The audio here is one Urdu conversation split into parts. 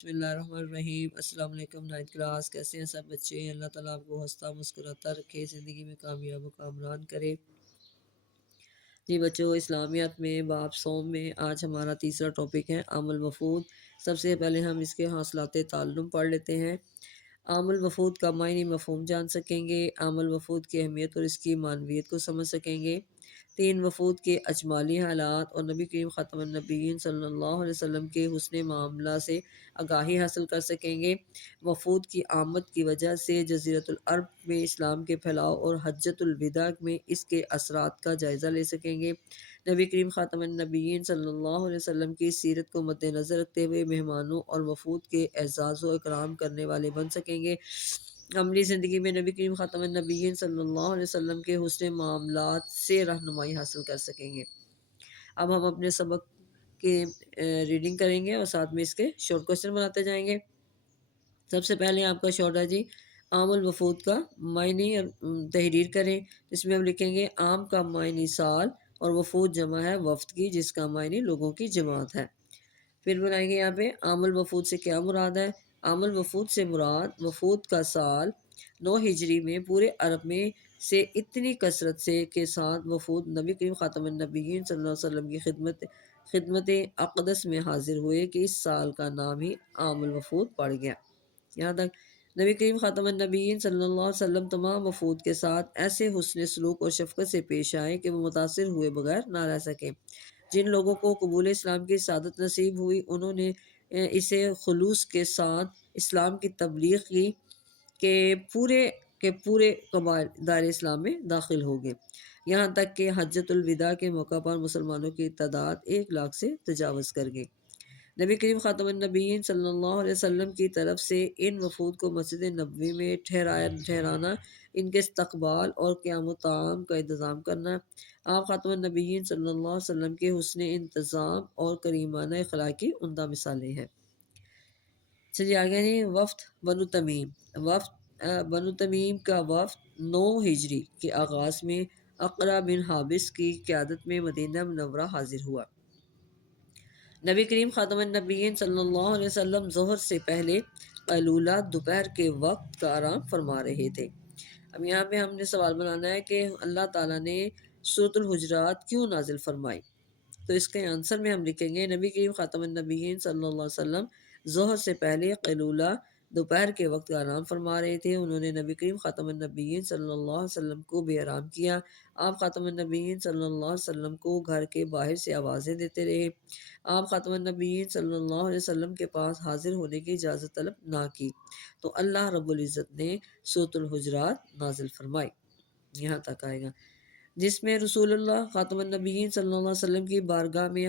بسم اللہ الرحمن الرحیم۔ السلام علیکم نائنتھ کلاس، کیسے ہیں سب بچے؟ اللہ تعالیٰ آپ کو ہنستا مسکراتا رکھے، زندگی میں کامیاب و کامران کرے۔ جی بچوں، اسلامیات میں باب صوم میں آج ہمارا تیسرا ٹاپک ہے عام الوفود۔ سب سے پہلے ہم اس کے حاصلات تعلم پڑھ لیتے ہیں۔ عام الوفود کا معنی مفہوم جان سکیں گے، عام الوفود کی اہمیت اور اس کی معنویت کو سمجھ سکیں گے، تین وفود کے اجمالی حالات اور نبی کریم خاتم النبیین صلی اللہ علیہ وسلم کے حسن معاملہ سے آگاہی حاصل کر سکیں گے۔ وفود کی آمد کی وجہ سے جزیرۃ العرب میں اسلام کے پھیلاؤ اور حجۃ الوداع میں اس کے اثرات کا جائزہ لے سکیں گے۔ نبی کریم خاتم النبیین صلی اللہ علیہ وسلم کی سیرت کو مد نظر رکھتے ہوئے مہمانوں اور وفود کے اعزاز و اکرام کرنے والے بن سکیں گے۔ عملی زندگی میں نبی کریم خاتم النبیین صلی اللہ علیہ وسلم کے حسن معاملات سے رہنمائی حاصل کر سکیں گے۔ اب ہم اپنے سبق کی ریڈنگ کریں گے اور ساتھ میں اس کے شارٹ کوسچن بناتے جائیں گے۔ سب سے پہلے آپ کا شارٹ ہے جی، عام الوفود کا معنی تحریر کریں۔ اس میں ہم لکھیں گے عام کا معنی سال اور وفود جمع ہے وفد کی، جس کا معنی لوگوں کی جماعت ہے۔ پھر بنائیں گے یہاں پہ عام الوفود سے کیا مراد ہے۔ عام الوفود سے مراد وفود کا سال 9 ہجری میں پورے عرب میں سے اتنی کثرت سے کے ساتھ وفود نبی کریم خاتم النبیین صلی اللہ علیہ وسلم کی خدمت اقدس میں حاضر ہوئے کہ اس سال کا نام ہی عام الوفود پڑ گیا۔ یہاں تک نبی کریم خاتم النبیین صلی اللہ علیہ وسلم تمام وفود کے ساتھ ایسے حسن سلوک اور شفقت سے پیش آئے کہ وہ متاثر ہوئے بغیر نہ رہ سکے۔ جن لوگوں کو قبول اسلام کی سعادت نصیب ہوئی، انہوں نے اسے خلوص کے ساتھ اسلام کی تبلیغ کی کہ پورے قبائل دائر اسلام میں داخل ہو گئے، یہاں تک کہ حجۃ الوداع کے موقع پر مسلمانوں کی تعداد 1 لاکھ سے تجاوز کر گئی۔ نبی کریم خاتم النبیین صلی اللہ علیہ وسلم کی طرف سے ان وفود کو مسجد نبوی میں ٹھہرانا، ان کے استقبال اور قیام و طعام کا انتظام کرنا آپ خاتم النبیین صلی اللہ علیہ وسلم کے حسن انتظام اور کریمانہ اخلاق کی عمدہ مثالیں ہیں۔ چلیے آگے نہیں، وفد بنو تمیم۔ وفد بنو تمیم کا وفد 9 ہجری کے آغاز میں اقرا بن حابس کی قیادت میں مدینہ منورہ حاضر ہوا۔ نبی کریم خاتم النبیین صلی اللہ علیہ وسلم ظہر سے پہلے قیلولہ دوپہر کے وقت کا آرام فرما رہے تھے۔ اب یہاں پہ ہم نے سوال بنانا ہے کہ اللہ تعالیٰ نے سورۃ الحجرات کیوں نازل فرمائی؟ تو اس کے آنسر میں ہم لکھیں گے نبی کریم خاتم النبیین صلی اللہ علیہ وسلم ظہر سے پہلے قیلولہ دوپہر کے وقت کا آرام فرما رہے تھے۔ انہوں نے نبی کریم خاتم النبیین صلی اللہ علیہ وسلم کو بھی آرام کیا۔ آپ خاتم النبیین صلی اللہ علیہ وسلم کو گھر کے باہر سے آوازیں دیتے رہے۔ آپ خاتم النبیین صلی اللہ علیہ وسلم کے پاس حاضر ہونے کی اجازت طلب نہ کی تو اللہ رب العزت نے سورۃ الحجرات نازل فرمائی۔ یہاں تک آئے گا، جس میں رسول اللہ خاتم النبیین صلی اللہ علیہ وسلم کی بارگاہ میں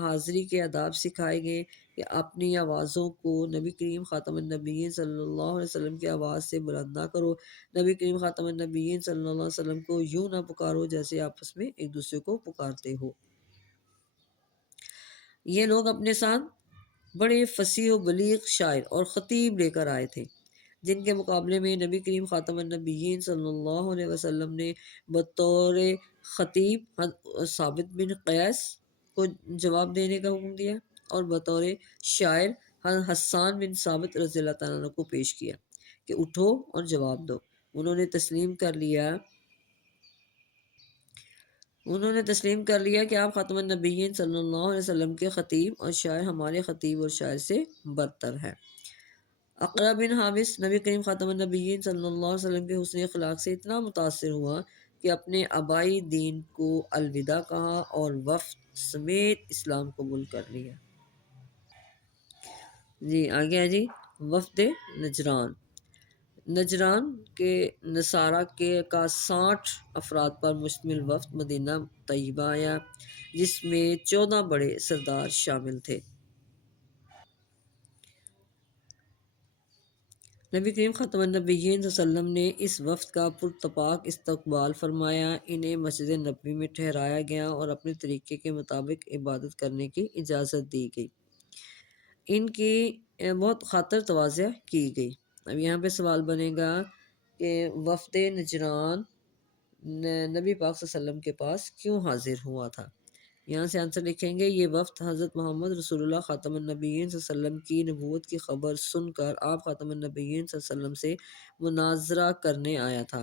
حاضری کے آداب سکھائے گئے کہ اپنی آوازوں کو نبی کریم خاتم النبیین صلی اللہ علیہ وسلم کی آواز سے بلند نہ کرو۔ نبی کریم خاتم النبیین صلی اللہ علیہ وسلم کو یوں نہ پکارو جیسے آپس میں ایک دوسرے کو پکارتے ہو۔ یہ لوگ اپنے ساتھ بڑے فصیح و بلیغ شاعر اور خطیب لے کر آئے تھے، جن کے مقابلے میں نبی کریم خاتم النبیین صلی اللہ علیہ وسلم نے بطور خطیب ثابت بن قیس کو جواب دینے کا حکم دیا اور بطور شاعر حسان بن ثابت رضی اللہ تعالیٰ عنہ کو پیش کیا کہ اٹھو اور جواب دو۔ انہوں نے تسلیم کر لیا کہ آپ خاتم النبیین صلی اللہ علیہ وسلم کے خطیب اور شاعر ہمارے خطیب اور شاعر سے برتر ہے۔ اقرا بن حابس نبی کریم خاتم النبیین صلی اللہ علیہ وسلم کے حسن اخلاق سے اتنا متاثر ہوا کہ اپنے آبائی دین کو الوداع کہا اور وفد سمیت اسلام قبول کر لیا۔ جی آگے ہے جی، وفد نجران۔ نجران کے نصارہ کا 60 افراد پر مشتمل وفد مدینہ طیبہ آیا، جس میں 14 بڑے سردار شامل تھے۔ نبی کریم خاتم النبیین صلی اللہ علیہ وسلم نے اس وفد کا پرتپاک استقبال فرمایا، انہیں مسجد نبوی میں ٹھہرایا گیا اور اپنے طریقے کے مطابق عبادت کرنے کی اجازت دی گئی۔ ان کی بہت خاطر تواضع کی گئی۔ اب یہاں پہ سوال بنے گا کہ وفد نجران نبی پاک صلی اللہ علیہ وسلم کے پاس کیوں حاضر ہوا تھا؟ یہاں سے آنسر لکھیں گے، یہ وفد حضرت محمد رسول اللہ خاتم النبیین صلی اللہ علیہ وسلم کی نبوت کی خبر سن کر آپ خاتم النبیین صلی اللہ علیہ وسلم سے مناظرہ کرنے آیا تھا،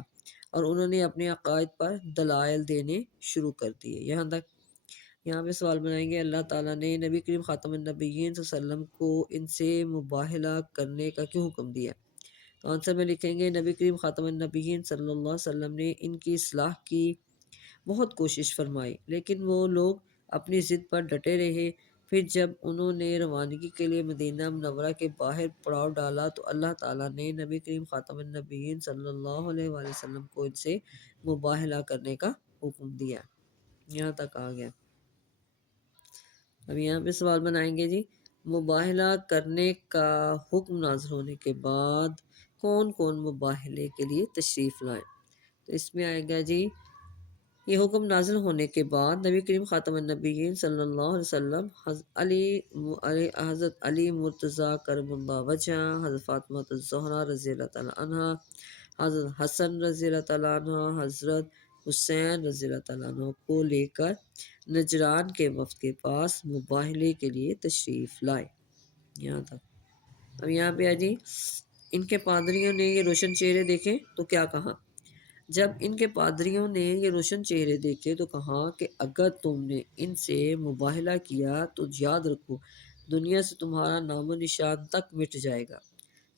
اور انہوں نے اپنے عقائد پر دلائل دینے شروع کر دیے۔ یہاں تک۔ یہاں پہ سوال بنائیں گے، اللہ تعالیٰ نے نبی کریم خاتم النبیین صلی اللہ علیہ وسلم کو ان سے مباہلہ کرنے کا کیوں حکم دیا؟ تو آنسر میں لکھیں گے، نبی کریم خاتم النبیین صلی اللہ علیہ وسلم نے ان کی اصلاح کی بہت کوشش فرمائی، لیکن وہ لوگ اپنی ضد پر ڈٹے رہے۔ پھر جب انہوں نے روانگی کے لیے مدینہ منورہ کے باہر پڑاؤ ڈالا تو اللہ تعالیٰ نے نبی کریم خاتم النبیین صلی اللہ علیہ وآلہ وسلم کو ان سے مباہلہ کرنے کا حکم دیا۔ یہاں تک آ گیا۔ اب یہاں پہ سوال بنائیں گے، جی مباہلہ کرنے کا حکم نازل ہونے کے بعد کون کون مباہلے کے لیے تشریف لائے؟ تو اس میں آئے گا جی، یہ حکم نازل ہونے کے بعد نبی کریم خاتم النبیین صلی اللہ علیہ وسلم، حضرت علی مرتضیٰ کرم اللہ وجہ، حضرت فاطمہ الزہرا رضی اللہ تعالیٰ عنہ، حضرت حسن رضی اللہ تعالیٰ عنہ، حضرت حسین رضی اللہ تعالیٰ عنہ کو لے کر نجران کے وفد کے پاس مباہلے کے لیے تشریف لائے۔ یہاں تک۔ اب یہاں پہ جی، ان کے پادریوں نے یہ روشن چہرے دیکھے تو کیا کہا؟ جب ان کے پادریوں نے یہ روشن چہرے دیکھے تو کہا کہ اگر تم نے ان سے مباہلہ کیا تو یاد رکھو دنیا سے تمہارا نام و نشان تک مٹ جائے گا۔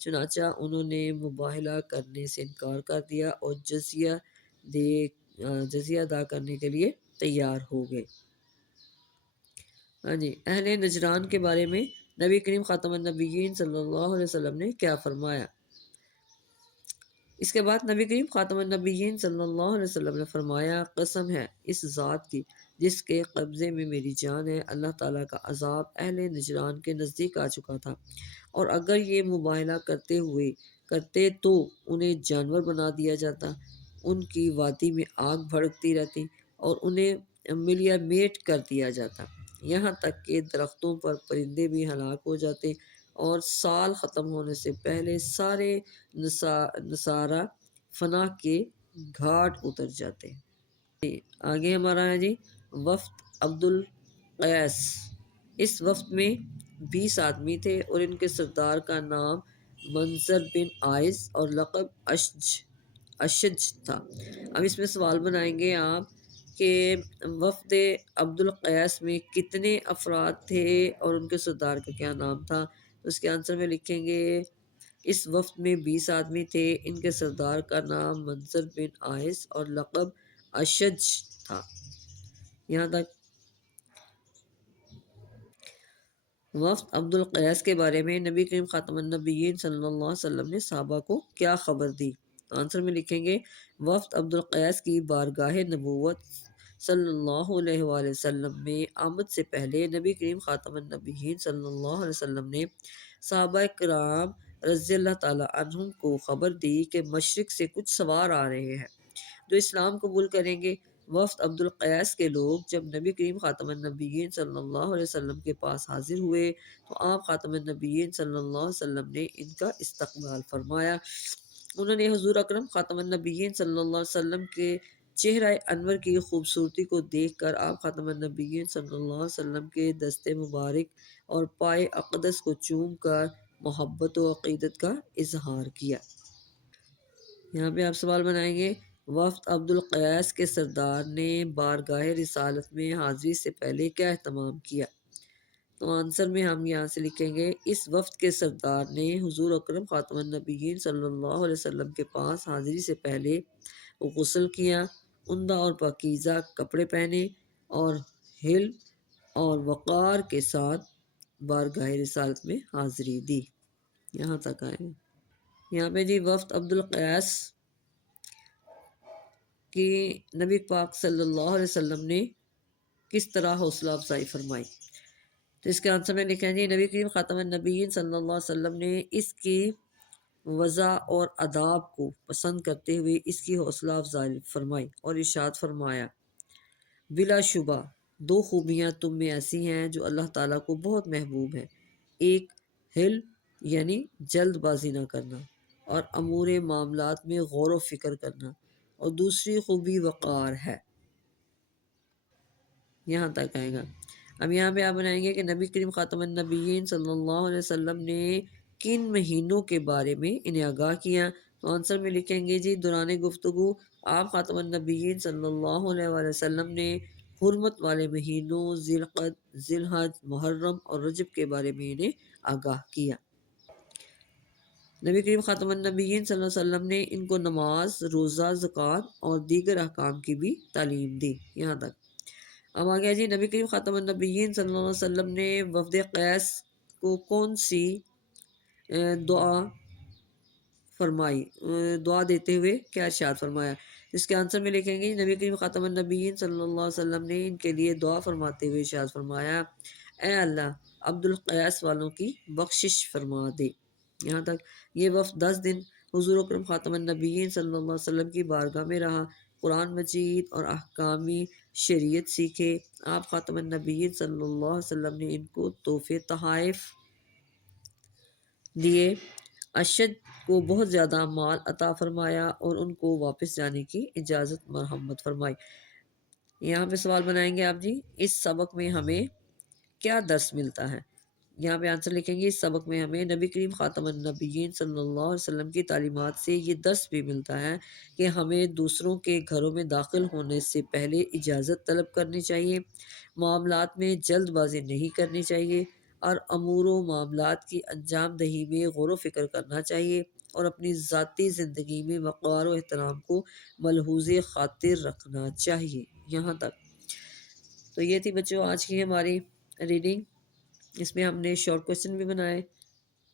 چنانچہ انہوں نے مباہلہ کرنے سے انکار کر دیا اور جزیہ ادا کرنے کے لیے تیار ہو گئے۔ ہاں جی، اہل نجران کے بارے میں نبی کریم خاتم النبیین صلی اللہ علیہ وسلم نے کیا فرمایا؟ اس کے بعد نبی کریم خاتم النبیین صلی اللہ علیہ وسلم نے فرمایا، قسم ہے اس ذات کی جس کے قبضے میں میری جان ہے، اللہ تعالیٰ کا عذاب اہل نجران کے نزدیک آ چکا تھا، اور اگر یہ مباہلہ کرتے تو انہیں جانور بنا دیا جاتا، ان کی وادی میں آگ بھڑکتی رہتی اور انہیں ملیا میٹ کر دیا جاتا، یہاں تک کہ درختوں پر پرندے بھی ہلاک ہو جاتے، اور سال ختم ہونے سے پہلے سارے نصارہ فنا کے گھاٹ اتر جاتے۔ آگے ہمارا ہے جی، وفد عبد القیس۔ اس وفد میں 20 آدمی تھے اور ان کے سردار کا نام منظر بن عائز اور لقب اشج تھا۔ اب اس میں سوال بنائیں گے آپ کہ وفد عبد القیس میں کتنے افراد تھے اور ان کے سردار کا کیا نام تھا؟ تو اس کے آنسر میں لکھیں گے، اس وفد میں 20 آدمی تھے، ان کے سردار کا نام منظر بن عائز اور لقب اشج تھا۔ یہاں تک۔ وفد عبد القیس کے بارے میں نبی کریم خاتم النبیین صلی اللہ علیہ وسلم نے صحابہ کو کیا خبر دی؟ آنسر میں لکھیں گے، وفد عبد القیس کی بارگاہ نبوت صلی اللہ علیہ وآلہ وسلم میں آمد سے پہلے نبی کریم خاتم النبیین صلی اللہ علیہ وسلم نے صحابہ کرام رضی اللہ تعالیٰ عنہم کو خبر دی کہ مشرق سے کچھ سوار آ رہے ہیں جو اسلام قبول کریں گے۔ وفد عبد القیس کے لوگ جب نبی کریم خاتم النبیین صلی اللہ علیہ وسلم کے پاس حاضر ہوئے تو آپ خاتم النبیین صلی اللہ علیہ وسلم نے ان کا استقبال فرمایا۔ انہوں نے حضور اکرم خاتم النبیین صلی اللہ علیہ وسلم کے چہرہ انور کی خوبصورتی کو دیکھ کر آپ خاتم النبیین صلی اللہ علیہ وسلم کے دست مبارک اور پائے اقدس کو چوم کر محبت و عقیدت کا اظہار کیا۔ یہاں پہ آپ سوال بنائیں گے، وفد عبد القیس کے سردار نے بارگاہ رسالت میں حاضری سے پہلے کیا اہتمام کیا؟ تو آنسر میں ہم یہاں سے لکھیں گے، اس وفد کے سردار نے حضور اکرم خاتم النبیین صلی اللہ علیہ وسلم کے پاس حاضری سے پہلے غسل کیا، عمدہ اور پاکیزہ کپڑے پہنے اور حلم اور وقار کے ساتھ بارگاہ رسالت میں حاضری دی۔ یہاں تک آئے۔ یہاں پہ جی، وفد عبد القیس کی نبی پاک صلی اللہ علیہ وسلم نے کس طرح حوصلہ افزائی فرمائی؟ تو اس کے آنسر میں لکھیں جی، نبی کریم خاتم النبیین صلی اللہ علیہ وسلم نے اس کی وضع اور آداب کو پسند کرتے ہوئے اس کی حوصلہ افزائی فرمائی اور ارشاد فرمایا، بلا شبہ 2 خوبیاں تم میں ایسی ہیں جو اللہ تعالیٰ کو بہت محبوب ہیں، ایک حلم یعنی جلد بازی نہ کرنا اور امور معاملات میں غور و فکر کرنا، اور دوسری خوبی وقار ہے۔ یہاں تک آئے گا۔ اب یہاں پہ آپ بنائیں گے کہ نبی کریم خاتم النبیین صلی اللہ علیہ وسلم نے کن مہینوں کے بارے میں انہیں آگاہ کیا؟ تو آنسر میں لکھیں گے جی دوران گفتگو آپ خاتم النبیین صلی اللہ علیہ وآلہ وسلم نے حرمت والے مہینوں ذی القعدہ، ذی الحج، محرم اور رجب کے بارے میں انہیں آگاہ کیا۔ نبی کریم خاتم النبیین صلی اللہ علیہ وسلم نے ان کو نماز، روزہ، زکوٰۃ اور دیگر احکام کی بھی تعلیم دی۔ یہاں تک اب آ گیا جی نبی کریم خاتم النبیین صلی اللہ علیہ وسلم نے وفد قیس کو کون سی دعا فرمائی، دعا دیتے ہوئے کیا ارشاد فرمایا؟ اس کے آنسر میں لکھیں گے نبی کریم خاتم النبیین صلی اللہ علیہ وسلم نے ان کے لیے دعا فرماتے ہوئے ارشاد فرمایا، اے اللہ عبد القیس والوں کی بخشش فرما دے۔ یہاں تک یہ وفد 10 دن حضور اکرم خاتم النبیین صلی اللہ علیہ وسلم کی بارگاہ میں رہا، قرآن مجید اور احکامی شریعت سیکھے۔ آپ خاتم النبیین صلی اللہ علیہ وسلم نے ان کو تحفے تحائف دیے، اشد کو بہت زیادہ مال عطا فرمایا اور ان کو واپس جانے کی اجازت مرحمت فرمائی۔ یہاں پہ سوال بنائیں گے آپ جی اس سبق میں ہمیں کیا درس ملتا ہے؟ یہاں پہ آنسر لکھیں گے اس سبق میں ہمیں نبی کریم خاتم النبیین صلی اللہ علیہ وسلم کی تعلیمات سے یہ درس بھی ملتا ہے کہ ہمیں دوسروں کے گھروں میں داخل ہونے سے پہلے اجازت طلب کرنی چاہیے، معاملات میں جلد بازی نہیں کرنی چاہیے اور امور و معاملات کی انجام دہی میں غور و فکر کرنا چاہیے اور اپنی ذاتی زندگی میں وقار و احترام کو ملحوظ خاطر رکھنا چاہیے۔ یہاں تک تو یہ تھی بچوں آج کی ہماری ریڈنگ۔ اس میں ہم نے شارٹ کوسچن بھی بنائے،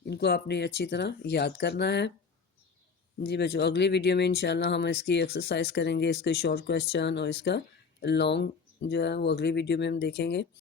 ان کو آپ نے اچھی طرح یاد کرنا ہے۔ جی بچوں اگلی ویڈیو میں انشاءاللہ ہم اس کی ایکسرسائز کریں گے، اس کے شارٹ کوسچن اور اس کا لانگ جو ہے وہ اگلی ویڈیو میں ہم دیکھیں گے۔